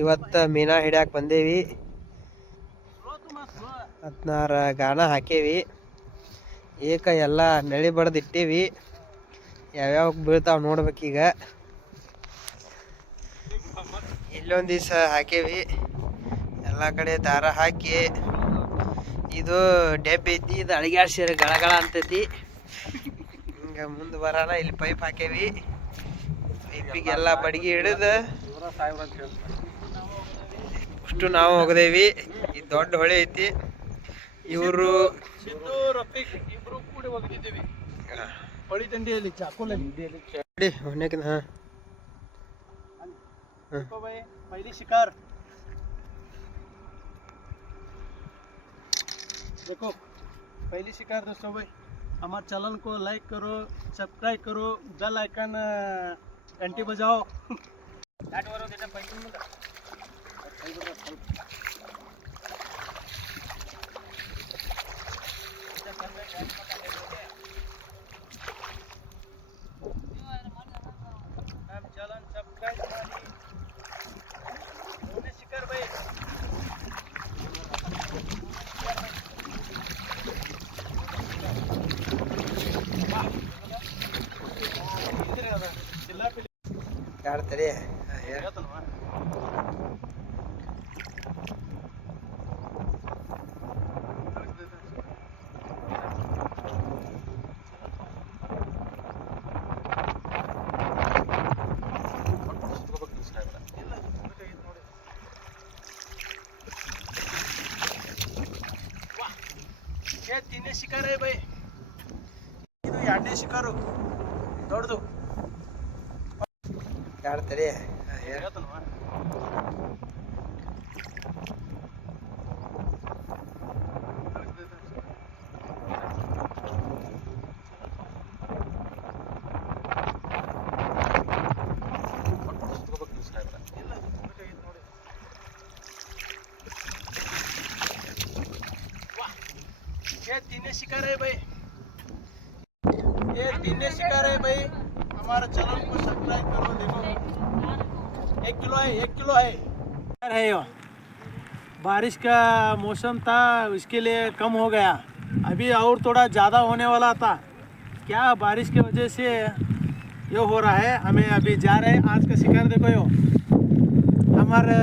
ಇವತ್ತು ಮೀನಾ ಹಿಡ್ಯಾಕ ಬಂದೇವಿ. 16 ಗಾಣ ಹಾಕೇವಿ. ಎಲ್ಲ ನೆಳಿ ಬಡ್ದು ಇಟ್ಟೇವಿ. ಯಾವ್ಯಾವ ಬೀಳ್ತಾವ ನೋಡ್ಬೇಕೀಗ. ಇಲ್ಲೊಂದು ದಿವಸ ಹಾಕೇವಿ. ಎಲ್ಲ ಕಡೆ ದಾರ ಹಾಕಿ ಇದು ಡೆಬ್ಬಿ ಐತಿ. ಇದು ಅಳಿಗಾಡ್ಸಿರ ಗಳಗಳ ಅಂತೈತಿ. ಹಿಂಗೆ ಮುಂದೆ ಬರೋಣ. ಇಲ್ಲಿ ಪೈಪ್ ಹಾಕೇವಿ. ಪೈಪಿಗೆಲ್ಲ ಬಡ್ಗಿ ಹಿಡಿದು ಅಷ್ಟು ನಾವು ಹೋಗದೇವಿ. ಈ ದೊಡ್ಡ ಹೊಳೆ ಐತಿ. ಇವರು ಇಬ್ರು ಕೂಡಿ ಹೋಗಿದ್ದೀವಿ ಹೊಳಿ ದಂಡೆಯಲ್ಲಿ ಚಾಕೋಲಲ್ಲಿ ಹೊಣೆಕಿನ पहली शिकार देखो, पहली शिकार दोस्तों भाई। हमारे चैनल को लाइक करो, सब्सक्राइब करो, बेल आइकन घंटी बजाओ। चलन सब्सक्राइब शिकार भाई। ಯಾಡ್ತಾರೆ तीन शिकार है भाई। ಇದು ಎರಡನೇ ಶಿಕಾರು ದೊಡ್ಡದು. ಯಾಡ್ತಾರೆ ये तीन शिकार है भाई। ये तीन शिकार है भाई। हमारा चैनल को सब्सक्राइब करो। देखो 1 किलो है, 1 किलो है यो। बारिश का मौसम था, उसके लिए कम हो गया। अभी और थोड़ा ज़्यादा होने वाला था। क्या बारिश की वजह से ये हो रहा है। हमें अभी जा रहे हैं। आज का शिकार देखो यो। हमारे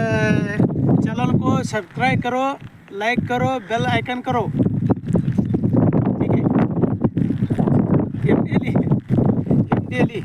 चैनल को सब्सक्राइब करो, लाइक करो, बेल आइकन करो। ठीक है। डेली